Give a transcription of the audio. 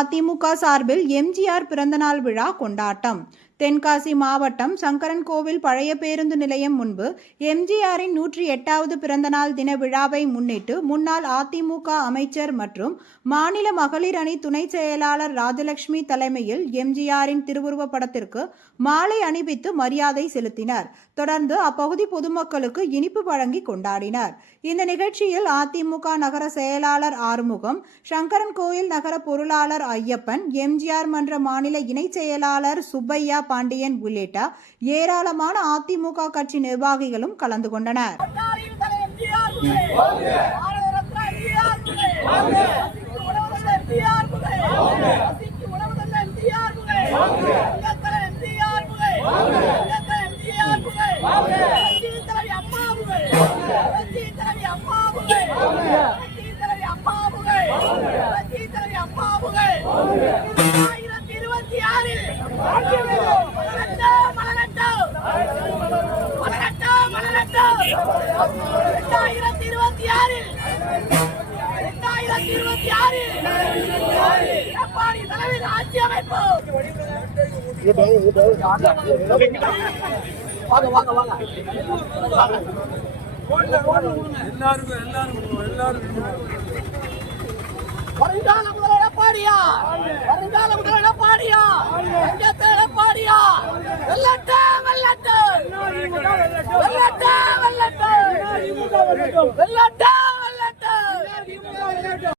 அதிமுக சார்பில் எம்ஜிஆர் பிறந்தநாள் விழா கொண்டாட்டம். தென்காசி மாவட்டம் சங்கரன்கோவில் பழைய பேருந்து நிலையம் முன்பு எம்ஜிஆரின் 108வது பிறந்தநாள் தின விழாவை முன்னிட்டு முன்னாள் அதிமுக அமைச்சர் மற்றும் மாநில மகளிர் அணி துணை செயலாளர் ராஜலட்சுமி தலைமையில் எம்ஜிஆரின் திருவுருவப் படத்திற்கு மாலை அணிவித்து மரியாதை செலுத்தினர். தொடர்ந்து அப்பகுதி பொதுமக்களுக்கு இனிப்பு வழங்கி கொண்டாடினர். இந்த நிகழ்ச்சியில் அதிமுக நகர செயலாளர் ஆறுமுகம், சங்கரன்கோவில் நகர பொருளாளர் ஐயப்பன், எம்ஜிஆர் மன்ற மாநில இணை செயலாளர் சுப்பையா பாண்டியன் உள்ளிட்ட ஏராளமான அதிமுக கட்சி நிர்வாகிகளும் கலந்து கொண்டனர். வருங்கால முதல் எடப்பாடியா, வருங்கால முதல் எடப்பாடியா, எடப்பாடியா, வெள்ளட்டும் வெள்ளட்டும் வெள்ளட்டும் வெள்ளட்டும் வெள்ளட்டும்.